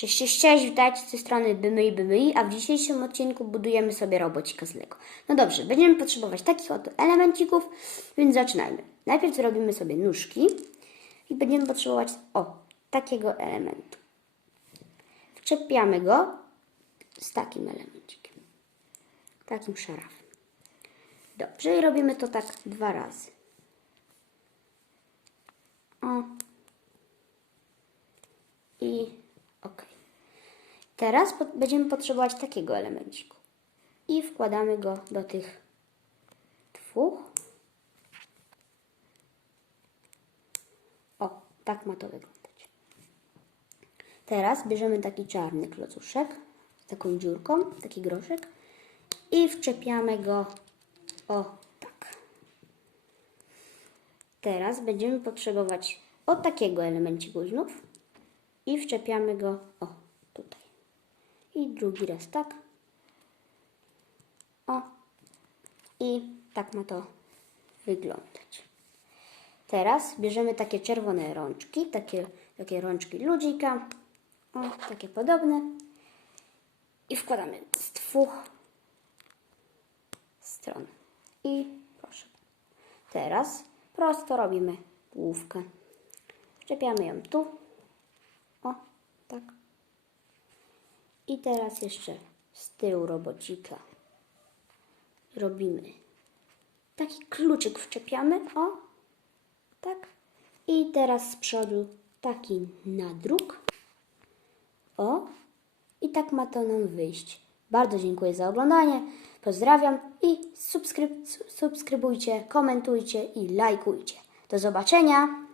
Cześć, cześć, cześć, witajcie z tej strony Bymyi Bymyi, a w dzisiejszym odcinku budujemy sobie robocika z Lego. No dobrze, będziemy potrzebować takich oto elemencików, więc zaczynajmy. Najpierw zrobimy sobie nóżki i będziemy potrzebować, o, takiego elementu. Wczepiamy go z takim elemencikiem, takim szarafem. Dobrze, i robimy to tak dwa razy. O. I. Teraz będziemy potrzebować takiego elemenciku. I wkładamy go do tych dwóch. O, tak ma to wyglądać. Teraz bierzemy taki czarny klocuszek z taką dziurką, taki groszek i wczepiamy go o tak. Teraz będziemy potrzebować o takiego elemenciku znów i wczepiamy go o drugi raz tak. O. I tak ma to wyglądać. Teraz bierzemy takie czerwone rączki, takie, takie rączki ludzika, o, takie podobne i wkładamy z dwóch stron. I proszę. Teraz prosto robimy główkę. Wczepiamy ją tu. O, tak. I teraz jeszcze z tyłu robocika robimy taki kluczyk wczepiamy. O, tak. I teraz z przodu taki nadruk. O, i tak ma to nam wyjść. Bardzo dziękuję za oglądanie. Pozdrawiam i subskryb subskrybujcie, komentujcie i lajkujcie. Do zobaczenia.